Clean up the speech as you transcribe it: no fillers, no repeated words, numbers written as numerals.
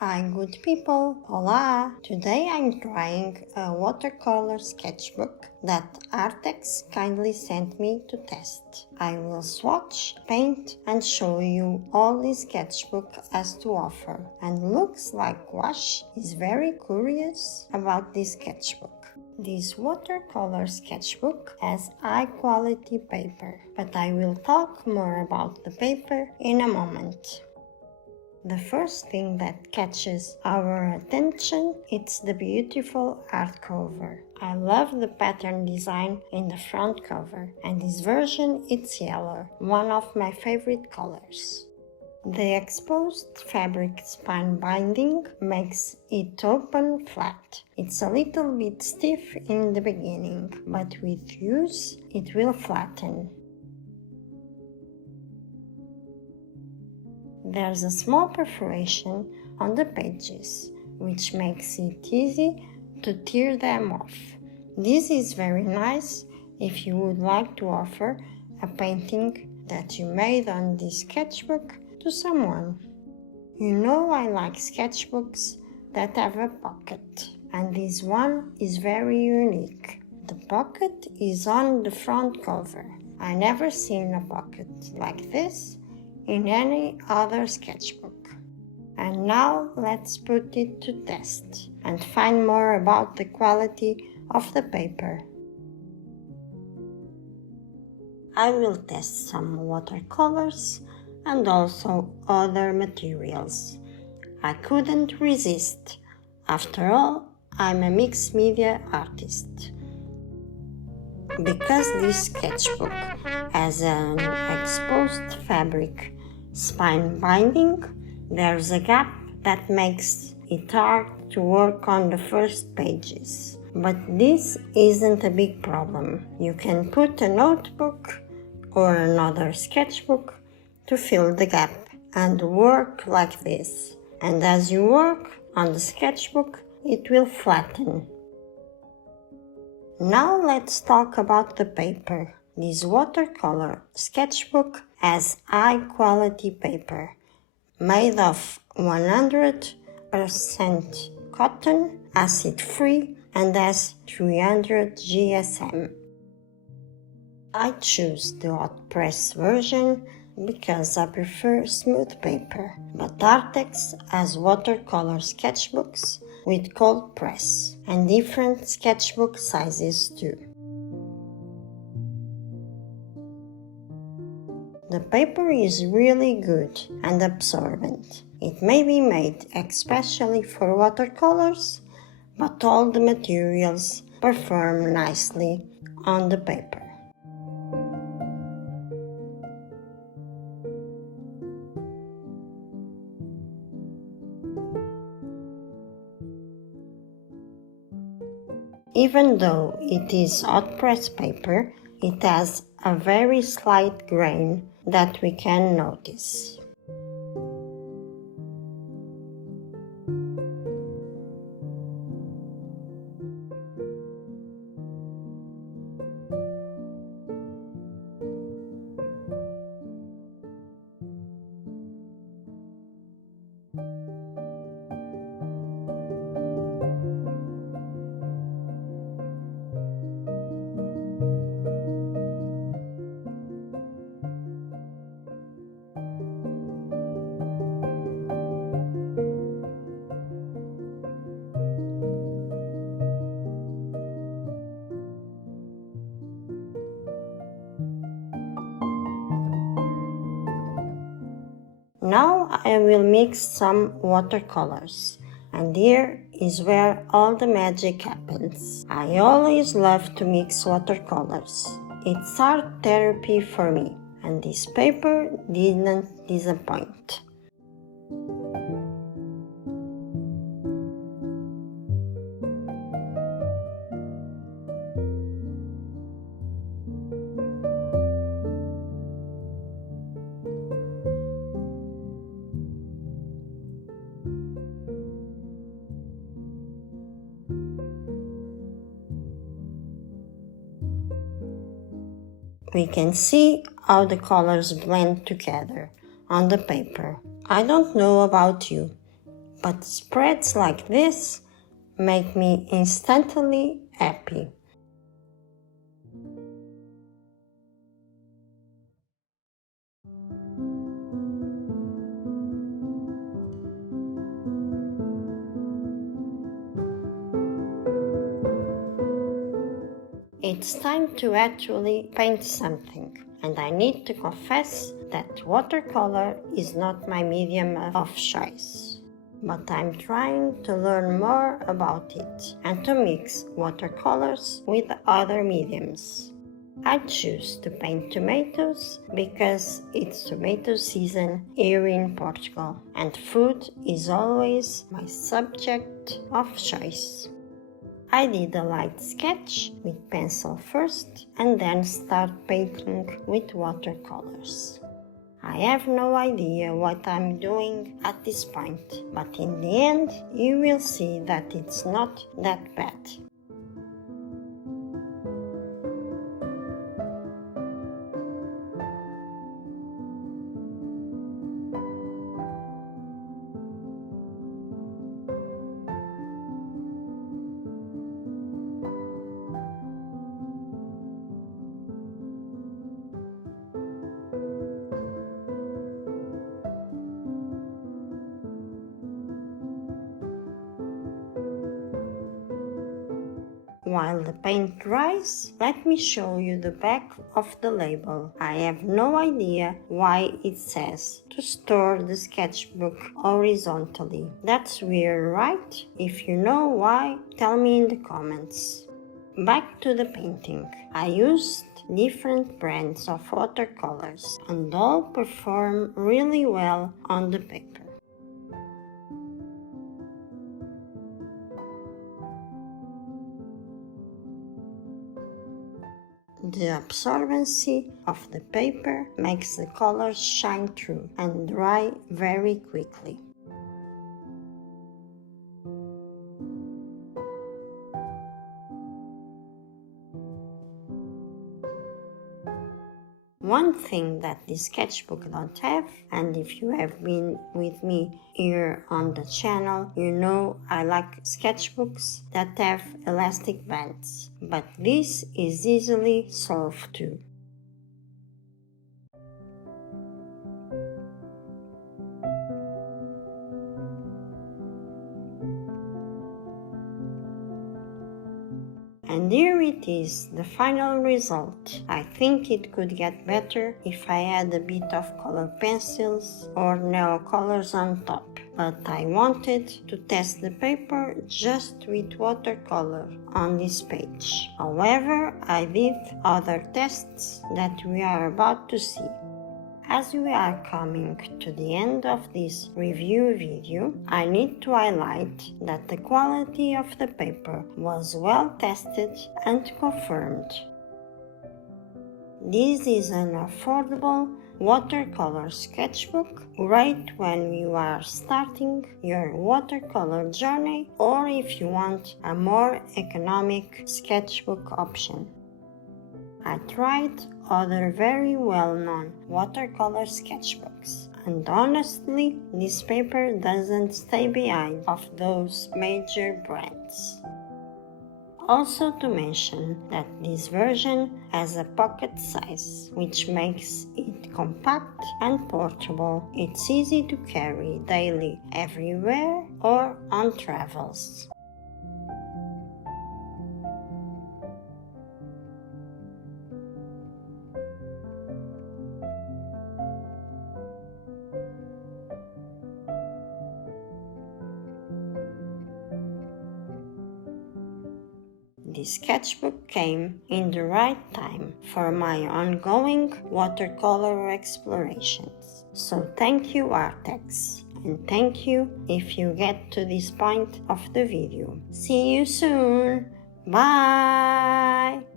Hi good people, hola! Today I'm trying a watercolor sketchbook that Arrtx kindly sent me to test. I will swatch, paint and show you all this sketchbook has to offer. And looks like Wash is very curious about this sketchbook. This watercolor sketchbook has high quality paper, but I will talk more about the paper in a moment. The first thing that catches our attention is the beautiful art cover. I love the pattern design in the front cover, and this version it's yellow, one of my favorite colors. The exposed fabric spine binding makes it open flat. It's a little bit stiff in the beginning, but with use it will flatten. There's a small perforation on the pages, which makes it easy to tear them off. This is very nice if you would like to offer a painting that you made on this sketchbook to someone. You know I like sketchbooks that have a pocket, and this one is very unique. The pocket is on the front cover. I never seen a pocket like this in any other sketchbook. And now let's put it to test and find more about the quality of the paper. I will test some watercolors and also other materials. I couldn't resist. After all, I'm a mixed media artist. Because this sketchbook has an exposed fabric spine binding, there's a gap that makes it hard to work on the first pages. But this isn't a big problem. You can put a notebook or another sketchbook to fill the gap and work like this. And as you work on the sketchbook, it will flatten. Now let's talk about the paper. This watercolor sketchbook has high quality paper made of 100% cotton, acid free and has 300 GSM. I choose the hot press version because I prefer smooth paper, but Arrtx has watercolor sketchbooks with cold press and different sketchbook sizes too. The paper is really good and absorbent. It may be made especially for watercolors, but all the materials perform nicely on the paper. Even though it is hot press paper, it has a very slight grain that we can notice. Now I will mix some watercolors, and here is where all the magic happens. I always love to mix watercolors. It's art therapy for me, and this paper didn't disappoint. We can see how the colors blend together on the paper. I don't know about you, but spreads like this make me instantly happy. It's time to actually paint something, and I need to confess that watercolor is not my medium of choice. But I'm trying to learn more about it and to mix watercolors with other mediums. I choose to paint tomatoes because it's tomato season here in Portugal, and food is always my subject of choice. I did a light sketch with pencil first and then start painting with watercolors. I have no idea what I'm doing at this point, but in the end you will see that it's not that bad. While the paint dries, let me show you the back of the label. I have no idea why it says to store the sketchbook horizontally. That's weird, right? If you know why, tell me in the comments. Back to the painting. I used different brands of watercolors and all perform really well on the paper. The absorbency of the paper makes the colors shine through and dry very quickly. One thing that this sketchbook don't have, and if you have been with me here on the channel, you know I like sketchbooks that have elastic bands, but this is easily solved too. And here it is, the final result. I think it could get better if I add a bit of color pencils or nail colors on top. But I wanted to test the paper just with watercolor on this page. However, I did other tests that we are about to see. As we are coming to the end of this review video, I need to highlight that the quality of the paper was well tested and confirmed. This is an affordable watercolor sketchbook, great when you are starting your watercolor journey or if you want a more economic sketchbook option. I tried other very well-known watercolor sketchbooks, and honestly, this paper doesn't stay behind of those major brands. Also to mention that this version has a pocket size, which makes it compact and portable. It's easy to carry daily everywhere or on travels. This sketchbook came in the right time for my ongoing watercolor explorations. So thank you Arrtx, and thank you if you get to this point of the video. See you soon! Bye!